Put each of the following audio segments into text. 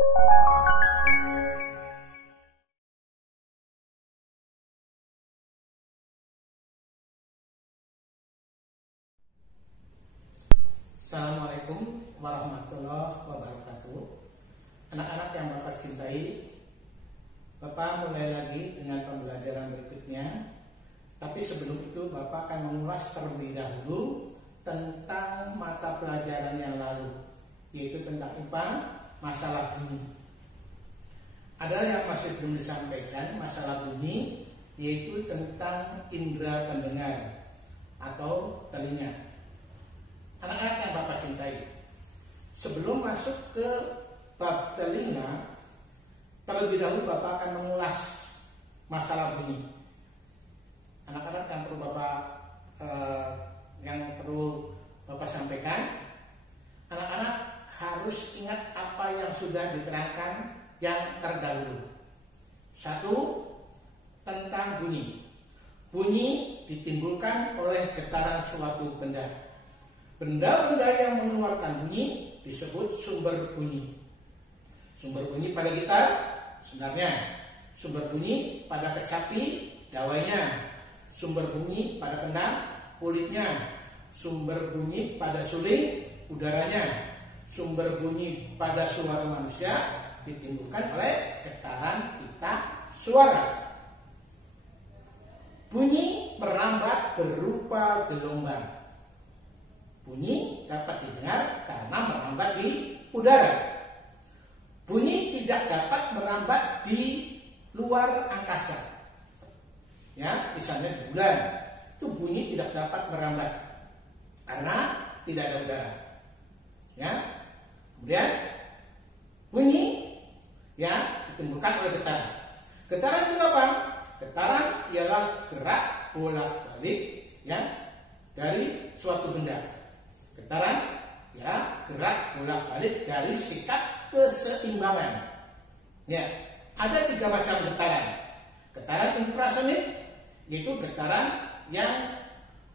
Assalamualaikum warahmatullahi wabarakatuh. Anak-anak yang Bapak cintai, Bapak mulai lagi dengan pembelajaran berikutnya. Tapi sebelum itu Bapak akan mengulas terlebih dahulu tentang mata pelajaran yang lalu, yaitu tentang IPA, masalah bunyi. Ada yang masih belum disampaikan masalah bunyi, yaitu tentang indera pendengar atau telinga. Anak-anak yang Bapak cintai, sebelum masuk ke bab telinga, terlebih dahulu Bapak akan mengulas masalah bunyi. Anak-anak yang perlu Bapak sampaikan, anak-anak harus ingat apa yang sudah diterangkan yang terdahulu. Satu, tentang bunyi. Bunyi ditimbulkan oleh getaran suatu benda. Benda-benda yang mengeluarkan bunyi disebut sumber bunyi. Sumber bunyi pada gitar, senarnya. Sumber bunyi pada kecapi, dawainya. Sumber bunyi pada kendang, kulitnya. Sumber bunyi pada suling, udaranya. Sumber bunyi pada suara manusia ditimbulkan oleh getaran pita suara. Bunyi merambat berupa gelombang. Bunyi dapat didengar karena merambat di udara. Bunyi tidak dapat merambat di luar angkasa. Ya, misalnya di bulan, itu bunyi tidak dapat merambat karena tidak ada udara. Ya. Kemudian bunyi ya ditimbulkan oleh getaran. Getaran itu apa? Getaran ialah gerak bolak-balik ya dari suatu benda. Getaran ya gerak bolak-balik dari sikap keseimbangan. Ya, ada 3 macam getaran. Getaran infrasonik, yaitu getaran yang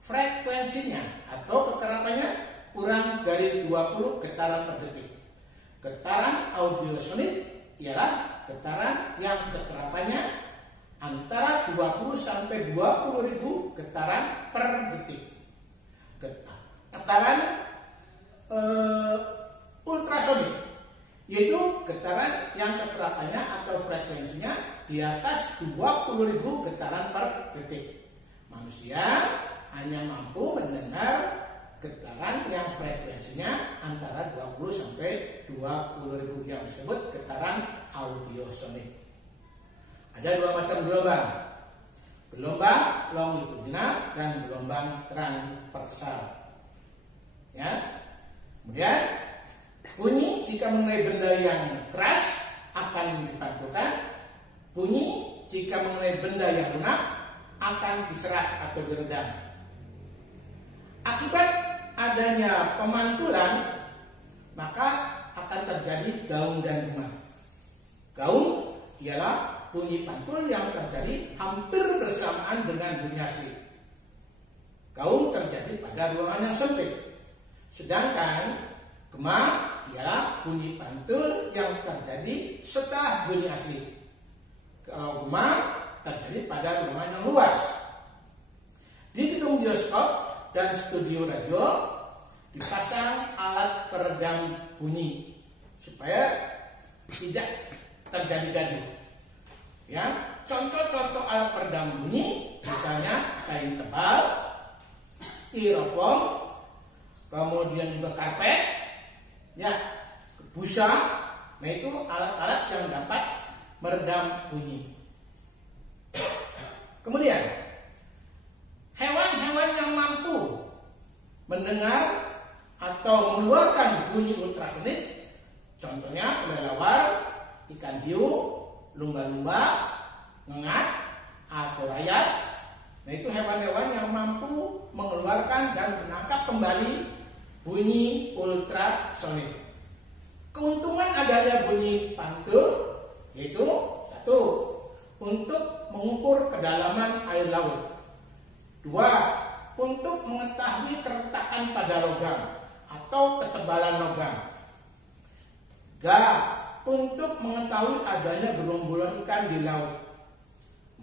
frekuensinya atau kekerapannya kurang dari 20 getaran per detik. Getaran audiosonik ialah getaran yang kekerapannya antara 20 sampai 20.000 getaran per detik. Getaran ultrasonik, yaitu getaran yang kekerapannya atau frekuensinya di atas 20.000 getaran per detik. Manusia hanya mampu mendengar getaran yang frekuensinya antara 20 sampai 20.000 yang disebut getaran audiosonik. Ada 2 macam gelombang. Gelombang longitudinal dan gelombang transversal. Ya. Kemudian bunyi jika mengenai benda yang keras akan dipantulkan. Bunyi jika mengenai benda yang lunak akan diserat atau diredam. Akibat adanya pemantulan maka akan terjadi gaung dan gema. Gaung ialah bunyi pantul yang terjadi hampir bersamaan dengan bunyi asli. Gaung terjadi pada ruangan yang sempit. Sedangkan gema ialah bunyi pantul yang terjadi setelah bunyi asli. Kalau gema terjadi pada ruangan yang luas. Di gedung bioskop dan studio radio dipasang alat peredam bunyi supaya tidak terjadi gaduh. Ya, contoh-contoh alat peredam bunyi misalnya kain tebal, styrofoam, kemudian juga karpet, ya, busa. Nah, itu alat-alat yang dapat meredam bunyi. Kemudian hewan-hewan yang mampu mendengar atau mengeluarkan bunyi ultrasonik, contohnya kelelawar, ikan hiu, lumba-lumba, ngengat, atau rayap. Nah, itu hewan-hewan yang mampu mengeluarkan dan menangkap kembali bunyi ultrasonik. Keuntungan adanya bunyi pantul yaitu 1. Untuk mengukur kedalaman air laut. 2. Untuk mengetahui keretakan pada logam atau ketebalan logam. 3. untuk mengetahui adanya gerombolan ikan di laut.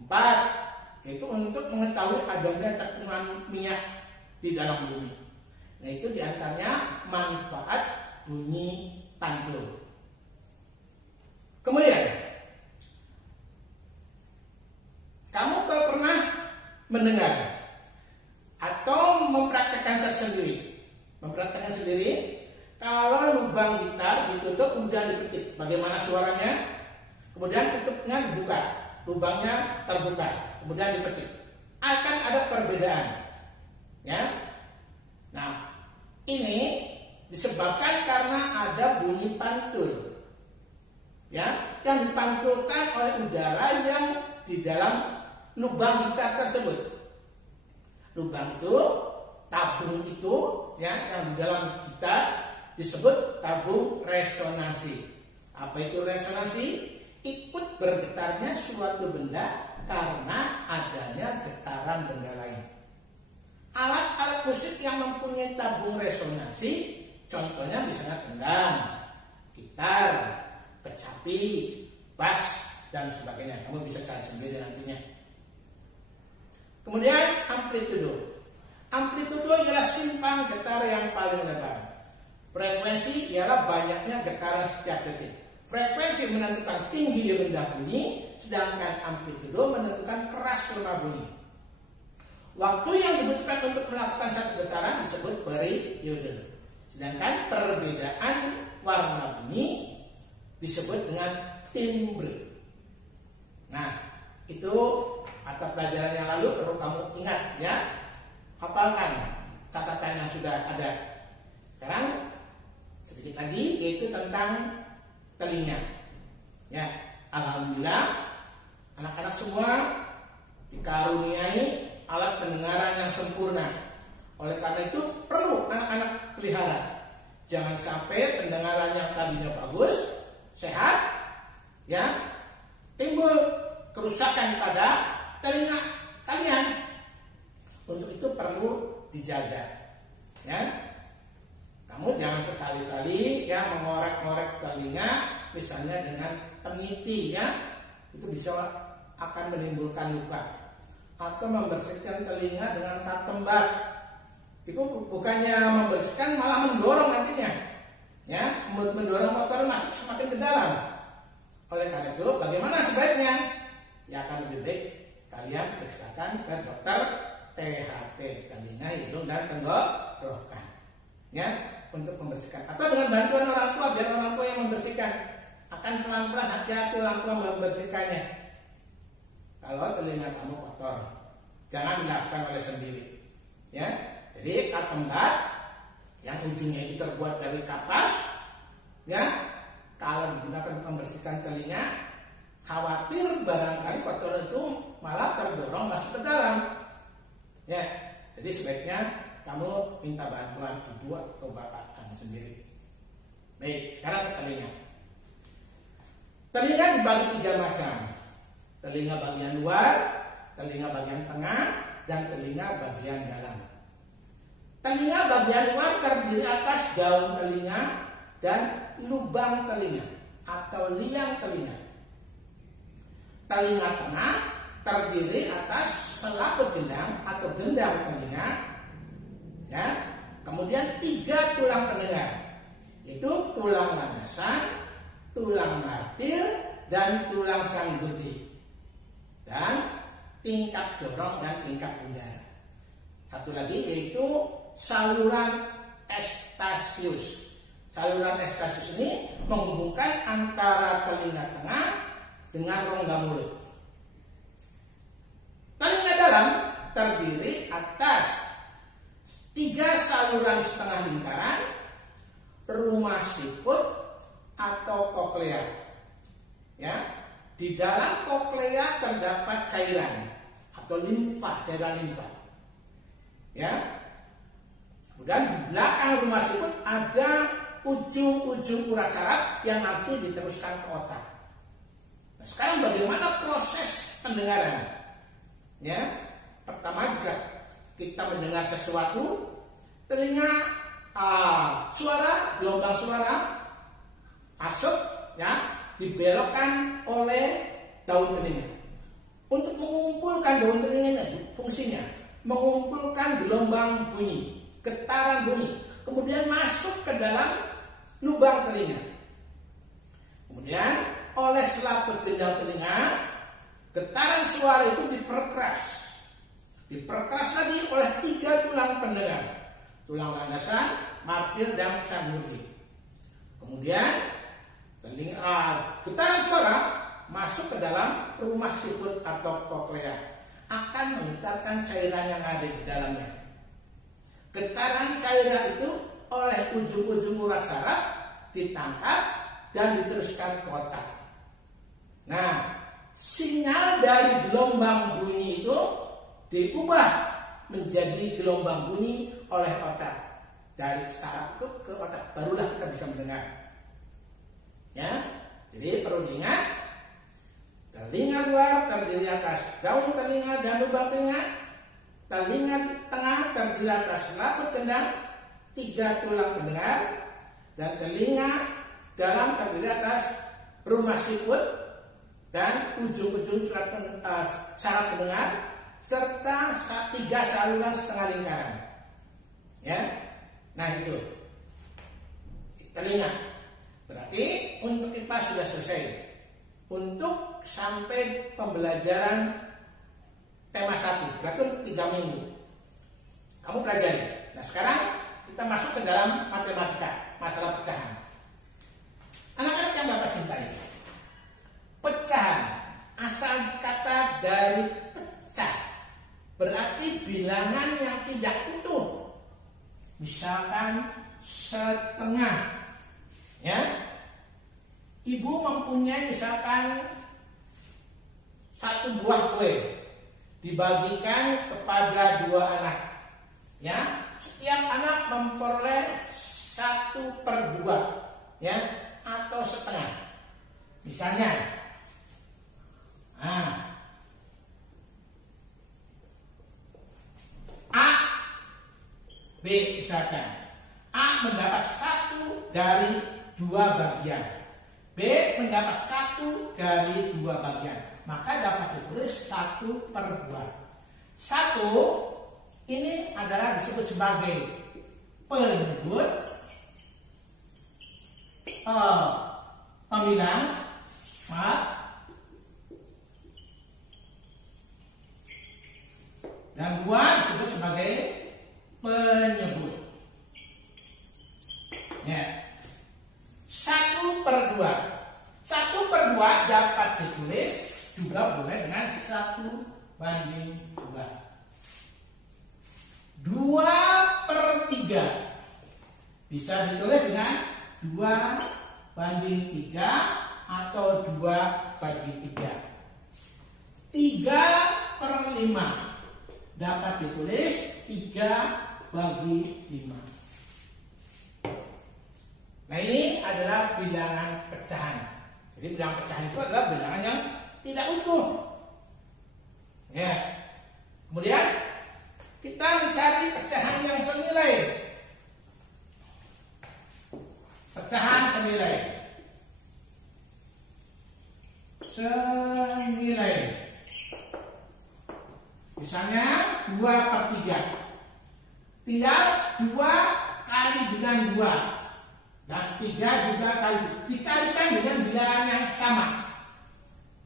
4, yaitu untuk mengetahui adanya cekungan minyak di dalam bumi. Nah, itu diantaranya manfaat bunyi pantul. Kemudian, kamu kalau pernah mendengar atau mempraktekkan sendiri, kalau lubang gitar ditutup kemudian dipetik, bagaimana suaranya? Kemudian tutupnya dibuka, lubangnya terbuka, kemudian dipetik. Akan ada perbedaan, ya. Nah, ini disebabkan karena ada bunyi pantul, ya, yang dipantulkan oleh udara yang di dalam lubang gitar tersebut. Lubang itu, tabung itu, ya, yang di dalam gitar disebut tabung resonansi. Apa itu resonansi? Ikut bergetarnya suatu benda karena adanya getaran benda lain. Alat-alat musik yang mempunyai tabung resonansi, contohnya misalnya kendang, gitar, kecapi, bass, dan sebagainya. Kamu bisa cari sendiri nantinya. Kemudian amplitudo. Amplitudo ialah simpang getar yang paling lebar. Frekuensi ialah banyaknya getaran setiap detik. Frekuensi menentukan tinggi rendah bunyi, sedangkan amplitudo menentukan keras lemah bunyi. Waktu yang dibutuhkan untuk melakukan satu getaran disebut periode. Sedangkan perbedaan warna bunyi disebut dengan timbre. Nah, itu mata pelajaran yang lalu perlu kamu ingat, ya. Hafalkan catatan yang sudah ada. Sekarang sedikit lagi, yaitu tentang telinga. Ya, alhamdulillah anak-anak semua dikaruniai alat pendengaran yang sempurna. Oleh karena itu perlu anak-anak pelihara. Jangan sampai pendengaran yang tadinya bagus, sehat, ya, timbul kerusakan pada telinga kalian. Untuk itu perlu dijaga, ya. Kamu jangan sekali-kali, ya, mengorek-ngorek telinga, misalnya dengan peniti, ya, itu bisa akan menimbulkan luka. Atau membersihkan telinga dengan katembat, itu bukannya membersihkan, malah mendorong nantinya, ya, mendorong kotoran masuk semakin ke dalam. Oleh karena itu, bagaimana sebaiknya? Ya, akan lebih baik kalian periksakan ke dokter THT, telinga, hidung, dan tenggorokan, ya, untuk membersihkan. Atau dengan bantuan orang tua, biar orang tua yang membersihkan. Akan pelan-pelan, hati-hati orang tua membersihkannya. Kalau telinga kamu kotor, jangan dilakukan oleh sendiri, ya. Jadi katembat yang ujungnya itu terbuat dari kapas, ya, kalau digunakan untuk membersihkan telinga, khawatir barangkali kotoran itu malah terdorong masuk ke dalam, ya. Jadi sebaiknya kamu minta bantuan ibu atau bapak kamu sendiri. Baik, sekarang ke telinga. Telinga dibagi 3 macam. Telinga bagian luar, telinga bagian tengah, dan telinga bagian dalam. Telinga bagian luar terdiri atas daun telinga dan lubang telinga atau liang telinga. Telinga tengah terdiri atas selaput gendang atau gendang telinga, ya. Kemudian 3 tulang pendengar, yaitu tulang landasan, tulang martil, dan tulang sanggurdi, dan tingkap jorong dan tingkap udara. Satu lagi yaitu saluran Eustachius. Saluran Eustachius ini menghubungkan antara telinga tengah dengan rongga mulut. Telinga dalam terdiri atas 3 saluran setengah lingkaran, rumah siput atau koklea. Ya, di dalam koklea terdapat cairan atau limfa, cairan limfa. Ya. Kemudian di belakang rumah siput ada ujung-ujung urat saraf yang nanti diteruskan ke otak. Nah, sekarang bagaimana proses pendengaran? Ya, pertama jika kita mendengar sesuatu, telinga suara, gelombang suara masuk, ya, dibelokkan oleh daun telinga. Untuk mengumpulkan daun telinganya, fungsinya mengumpulkan gelombang bunyi, getaran bunyi, kemudian masuk ke dalam lubang telinga. Kemudian oleh selaput gendang telinga, getaran suara itu diperkeras lagi oleh 3 tulang pendengar, tulang landasan, martil, dan cangkuri. Kemudian getaran suara masuk ke dalam rumah siput atau koklea, akan mengeluarkan cairan yang ada di dalamnya. Getaran cairan itu oleh ujung-ujung urat saraf ditangkap dan diteruskan ke otak. Nah, sinyal dari gelombang bunyi itu diubah menjadi gelombang bunyi oleh otak. Dari saraf itu ke otak, barulah kita bisa mendengar. Ya, jadi perlu diingat, telinga luar terdiri atas daun telinga dan lubang telinga, telinga tengah terdiri atas selaput gendang, 3 tulang pendengar, dan telinga dalam terdiri atas rumah siput dan ujung-ujung saraf pendengar, serta 3 saluran setengah lingkaran. Ya, nah itu telinga. Berarti untuk IPA sudah selesai. Untuk sampai pembelajaran tema 1, berarti untuk 3 minggu kamu pelajari. Nah, sekarang kita masuk ke dalam matematika, masalah pecahan. Anak-anak yang Bapak cintai, pecahan asal kata dari pecah, berarti bilangan yang tidak utuh. Misalkan setengah. Ya, ibu mempunyai misalkan 1 buah kue, dibagikan kepada 2 anak. Ya, setiap anak memperoleh 1/2, ya, atau setengah. Misalnya, A, B misalkan, A mendapat 1 dari 2 bagian, B mendapat 1 dari 2 bagian, maka dapat ditulis 1/2. 1 ini adalah disebut sebagai penyebut, pembilang, dan 2 disebut sebagai penyebut. Ya. 1/2. 1/2 dapat ditulis juga boleh dengan 1/2. 2/3 bisa ditulis dengan 2/3 atau 2/3. 3/5 dapat ditulis 3/5. Nah, ini adalah bilangan pecahan. Jadi bilangan pecahan itu adalah bilangan yang tidak utuh. Ya. Kemudian kita mencari pecahan yang senilai. Pecahan senilai. Misalnya 2/3. Tidak 2 kali dengan 2. Dan 3 juga kali dikalikan dengan bilangan yang sama.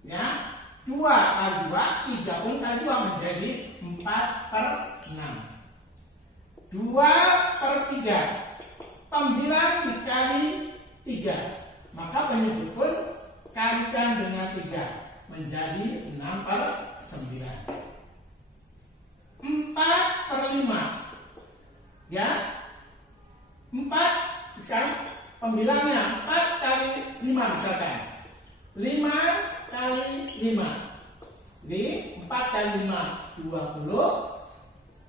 Ya, 2 kali 2, 3 pun kali 2 menjadi 4/6. 2/3 pembilang dikali 3, maka penyebut pun kalikan dengan 3 menjadi 6/9. 4/5, ya, 4 sekarang pembilangnya 4 kali 5 misalkan 5 kali 5, jadi 4 kali 5 20,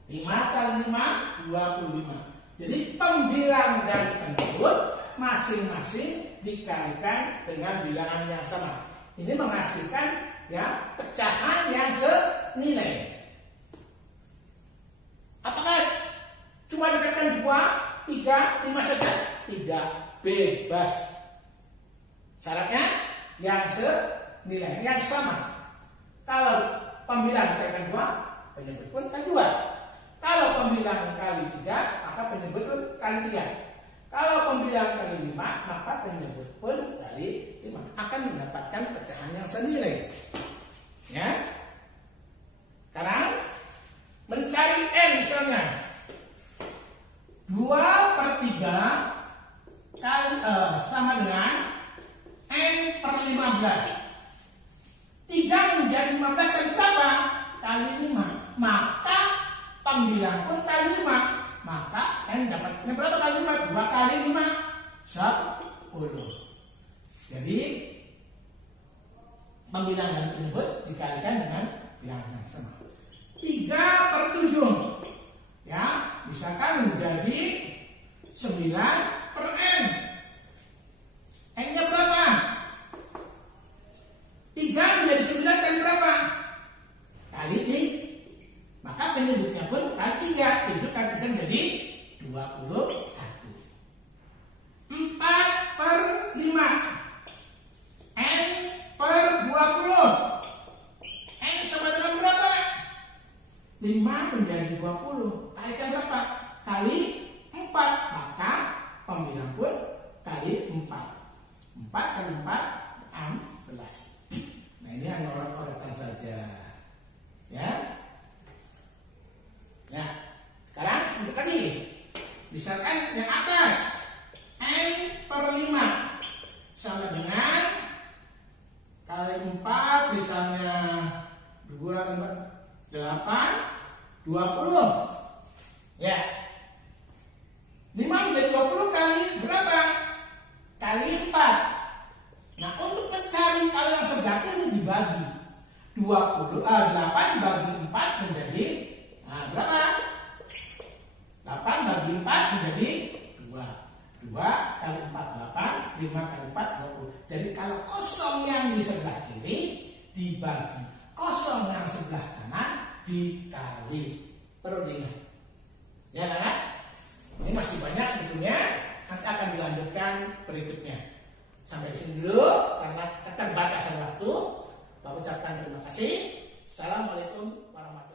5 kali 5 25. Jadi pembilang dan penyebut masing-masing dikalikan dengan bilangan yang sama. Ini menghasilkan, ya, pecahan yang senilai. Apakah cuma dikalikan 2, 3, 5 saja? Tidak, bebas. Syaratnya yang senilai, yang sama. Kalau pembilang dikalikan 2, penyebut pun kan 2. Kalau pembilang kali 3, maka penyebut pun kali 3. Kalau pembilang kali 5, maka penyebut pun kali 5. Akan mendapatkan pecahan yang senilai. Ya. Sekarang mencari N misalnya. 2/3 kali sama dengan N per 15. 3 menjadi 15 kali berapa? Kali 5. Maka pembilang pun kali 5. Maka N dapatnya berapa kali 5? 2 kali 5 10. Jadi pembilang dan penyebut dikalikan dengan bilangan yang sama. 3/7. Ya, misalkan menjadi 9/N. N-nya berapa? 3 menjadi 9 kali berapa? Kali 3. Maka penyebutnya pun kali 3. 7 kali 3 menjadi 21. 4/5. N per 20. N sama dengan berapa? 5 menjadi 20. Kalikan berapa? Kali 4. Maka pembilang pun kali 4. 4 kali 4, 16. Nah, ini hanya orang-orang saja. Ya. Nah, sekarang sedikit lagi. Misalkan yang atas N per 5 sama dengan kali 4, misalnya 2 tambah 8, 20. Ya. 5 menjadi 20 kali berapa? Kali 4. Nah, untuk mencari kalau yang sebelah ini dibagi 8 bagi 4 menjadi berapa? 8 bagi 4 menjadi 2. 2 kali 4 8, 5 kali 4 20. Jadi kalau kosong yang di sebelah kiri dibagi kosong yang sebelah kanan dikali. Perlu diingat. Ya, anak? Ini masih banyak sebetulnya. Nanti akan dilanjutkan berikutnya. Sampai di sini dulu karena keterbatasan waktu. Bapak ucapkan terima kasih. Assalamualaikum warahmatullahi wabarakatuh.